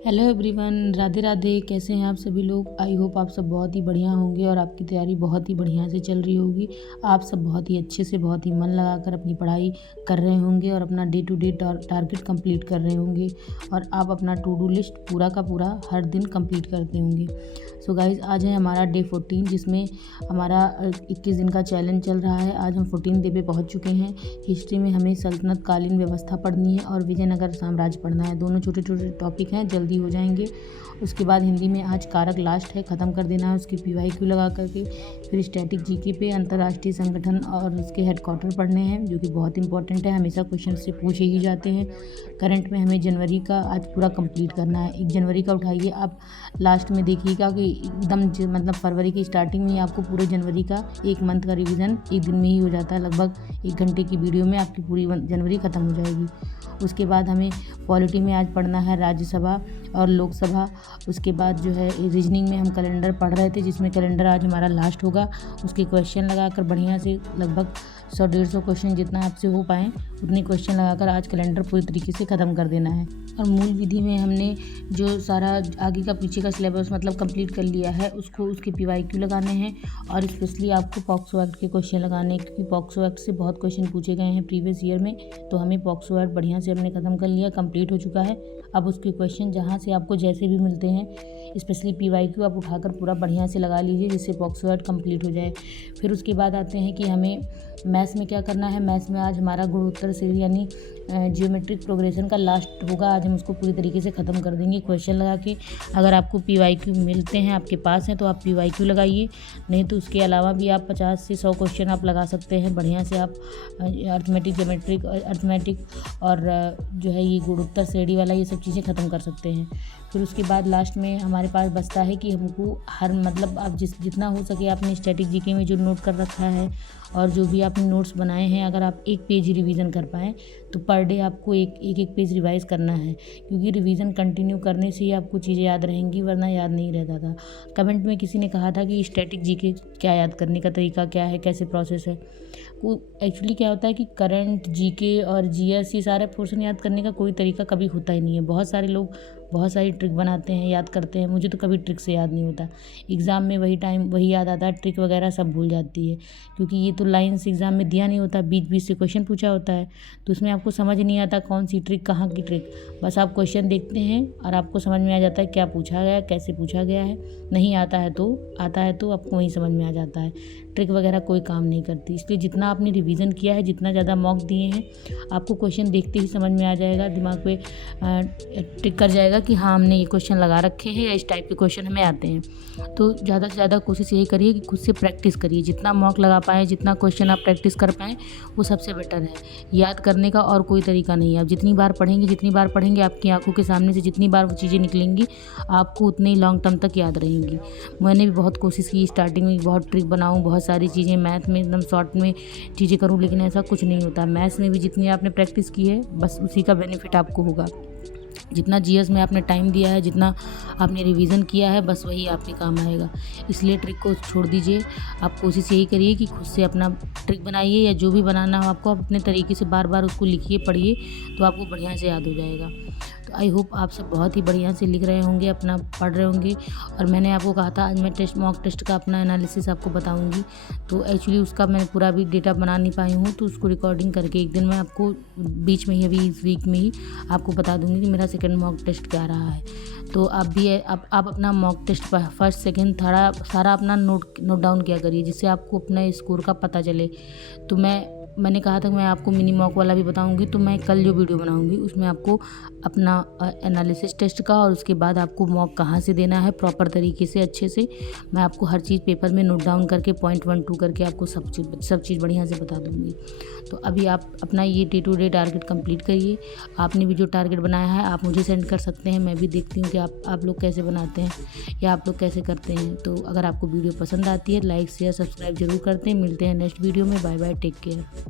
Hello everyone, Radhe Radhe. कैसे हैं आप सभी लोग? आई होप आप सब बहुत ही बढ़िया होंगे और आपकी तैयारी बहुत ही बढ़िया से चल रही होगी। आप सब बहुत ही अच्छे से, बहुत ही मन लगाकर अपनी पढ़ाई कर रहे होंगे और अपना day to day target complete कर रहे होंगे और आप अपना टू डू लिस्ट पूरा का पूरा हर दिन कंप्लीट करते होंगे। सो गाइज़, आज है हमारा डे 14, जिसमें हमारा 21 दिन का चैलेंज चल रहा है। आज हम 14 डे पे पहुँच चुके हैं। हिस्ट्री में हमें सल्तनत कालीन व्यवस्था पढ़नी है और विजयनगर साम्राज्य पढ़ना है। दोनों छोटे छोटे टॉपिक हैं, जल्दी हो जाएंगे। उसके बाद हिंदी में आज कारक लास्ट है, ख़त्म कर देना है उसकी PYQ लगा करके। फिर स्टैटिक GK पे अंतर्राष्ट्रीय संगठन और उसके हेडक्वार्टर पढ़ने हैं, जो कि बहुत इंपॉर्टेंट है, हमेशा क्वेश्चन से पूछे ही जाते हैं। करंट में हमें जनवरी का आज पूरा कंप्लीट करना है। 1 जनवरी का उठाइए, आप लास्ट में देखिएगा कि एकदम मतलब फरवरी की स्टार्टिंग में ही आपको पूरे जनवरी का 1 मंथ का रिवीजन 1 दिन में ही हो जाता है। लगभग 1 घंटे की वीडियो में आपकी पूरी जनवरी ख़त्म हो जाएगी। उसके बाद हमें पॉलिटी में आज पढ़ना है राज्यसभा और लोकसभा। उसके बाद जो है रीजनिंग में हम कैलेंडर पढ़ रहे थे, जिसमें कैलेंडर आज हमारा लास्ट होगा। उसके क्वेश्चन लगाकर बढ़िया से लगभग 100-150 क्वेश्चन, जितना आपसे हो पाएँ उतने क्वेश्चन लगाकर आज कैलेंडर पूरी तरीके से ख़त्म कर देना है। और मूल विधि में हमने जो सारा आगे का पीछे का सिलेबस मतलब कंप्लीट कर लिया है, उसको उसके PYQ लगाने हैं और स्पेशली आपको पॉक्सो एक्ट के क्वेश्चन लगाने हैं, क्योंकि पॉक्सो एक्ट से बहुत क्वेश्चन पूछे गए हैं प्रीवियस ईयर में। तो हमें पॉक्सो एक्ट बढ़िया से हमने ख़त्म कर लिया, कंप्लीट हो चुका है। अब उसके क्वेश्चन जहाँ से आपको जैसे भी मिलते हैं, स्पेशली PYQ आप उठाकर पूरा बढ़िया से लगा लीजिए, जिससे पॉक्सो एक्ट कंप्लीट हो जाए। फिर उसके बाद आते हैं कि हमें मैथ्स में क्या करना है। मैथ्स में आज हमारा गुणोत्तर श्रेणी यानी जियोमेट्रिक प्रोग्रेशन का लास्ट होगा। आज हम उसको पूरी तरीके से ख़त्म कर देंगे क्वेश्चन लगा के। अगर आपको PYQ मिलते हैं, आपके पास हैं, तो आप PYQ लगाइए, नहीं तो उसके अलावा भी आप 50 से 100 क्वेश्चन आप लगा सकते हैं। बढ़िया से आप अर्थमेटिक, ज्योमेट्रिक, अर्थमेटिक और जो है ये गुणोत्तर श्रेणी वाला, ये सब चीज़ें ख़त्म कर सकते हैं। फिर उसके बाद लास्ट में हमारे पास बचता है कि हमको हर मतलब आप जितना हो सके आपने स्टैटिक GK में जो नोट कर रखा है और जो भी आपने नोट्स बनाए हैं, अगर आप 1 पेज ही रिवीजन कर पाएँ तो पर डे आपको एक पेज रिवाइज़ करना है, क्योंकि रिवीजन कंटिन्यू करने से ही आपको चीज़ें याद रहेंगी, वरना याद नहीं रहता था। कमेंट में किसी ने कहा था कि स्टैटिक GK क्या याद करने का तरीका क्या है, कैसे प्रोसेस है। वो एक्चुअली क्या होता है कि करंट, GK और GS ये सारे पोर्शन याद करने का कोई तरीका कभी होता ही नहीं है। बहुत सारे लोग बहुत सारी ट्रिक बनाते हैं, याद करते हैं। मुझे तो कभी ट्रिक से याद नहीं होता। एग्ज़ाम में वही टाइम वही याद आता है, ट्रिक वगैरह सब भूल जाती है, क्योंकि ये तो लाइन्स एग्ज़ाम में दिया नहीं होता, बीच बीच से क्वेश्चन पूछा होता है, तो उसमें आपको समझ नहीं आता कौन सी ट्रिक, कहाँ की ट्रिक। बस आप क्वेश्चन देखते हैं और आपको समझ में आ जाता है क्या पूछा गया, कैसे पूछा गया है। नहीं आता है तो आपको वहीं समझ में आ जाता है। ट्रिक वगैरह कोई काम नहीं करती। इसलिए जितना आपने रिवीजन किया है, जितना ज़्यादा मॉक दिए हैं, आपको क्वेश्चन देखते ही समझ में आ जाएगा, दिमाग पे टिक कर जाएगा कि हाँ, हमने ये क्वेश्चन लगा रखे हैं या इस टाइप के क्वेश्चन हमें आते हैं। तो ज़्यादा से ज़्यादा कोशिश यही करिए कि खुद से प्रैक्टिस करिए। जितना मॉक लगा पाएँ, जितना क्वेश्चन आप प्रैक्टिस कर पाएँ, वो सबसे बेटर है। याद करने का और कोई तरीका नहीं है। आप जितनी बार पढ़ेंगे आपकी आंखों के सामने से जितनी बार वो चीज़ें निकलेंगी, आपको उतने ही लॉन्ग टर्म तक याद रहेंगी। मैंने भी बहुत कोशिश की स्टार्टिंग में, बहुत ट्रिक बनाऊँ, बहुत सारी चीज़ें मैथ में एकदम शॉर्ट में चीज़ें करूँ, लेकिन ऐसा कुछ नहीं होता। मैथ्स में भी जितनी आपने प्रैक्टिस की है, बस उसी का बेनिफिट आपको होगा। जितना GS में आपने टाइम दिया है, जितना आपने रिवीजन किया है, बस वही आपके काम आएगा। इसलिए ट्रिक को छोड़ दीजिए। आप कोशिश यही करिए कि खुद से अपना ट्रिक बनाइए, या जो भी बनाना हो आपको, आप अपने तरीके से बार बार उसको लिखिए, पढ़िए, तो आपको बढ़िया से याद हो जाएगा। तो आई होप आप सब बहुत ही बढ़िया से लिख रहे होंगे, अपना पढ़ रहे होंगे। और मैंने आपको कहा था आज मैं मॉक टेस्ट का अपना एनालिसिस आपको बताऊंगी, तो एक्चुअली उसका मैं पूरा भी डेटा बना नहीं पाई हूँ, तो उसको रिकॉर्डिंग करके एक दिन मैं आपको बीच में ही, अभी इस वीक में ही आपको बता दूंगी कि मेरा सेकंड मॉक टेस्ट क्या रहा है। तो आप भी आप अपना mock test first, second, third सारा अपना नोट डाउन किया करिए, जिससे आपको अपना स्कोर का पता चले। तो मैंने कहा था कि मैं आपको मिनी मॉक वाला भी बताऊंगी, तो मैं कल जो वीडियो बनाऊंगी उसमें आपको अपना एनालिसिस टेस्ट का और उसके बाद आपको मॉक कहाँ से देना है प्रॉपर तरीके से, अच्छे से मैं आपको हर चीज़ पेपर में नोट डाउन करके पॉइंट 1 2 करके आपको सब चीज़ बढ़िया से बता दूंगी। तो अभी आप अपना ये day to day target complete करिए। आपने भी जो टारगेट बनाया है आप मुझे सेंड कर सकते हैं, मैं भी देखती हूँ कि आप लोग कैसे बनाते हैं या आप लोग कैसे करते हैं। तो अगर आपको वीडियो पसंद आती है, लाइक शेयर सब्सक्राइब जरूर करते हैं। मिलते हैं नेक्स्ट वीडियो में। Bye bye, take care.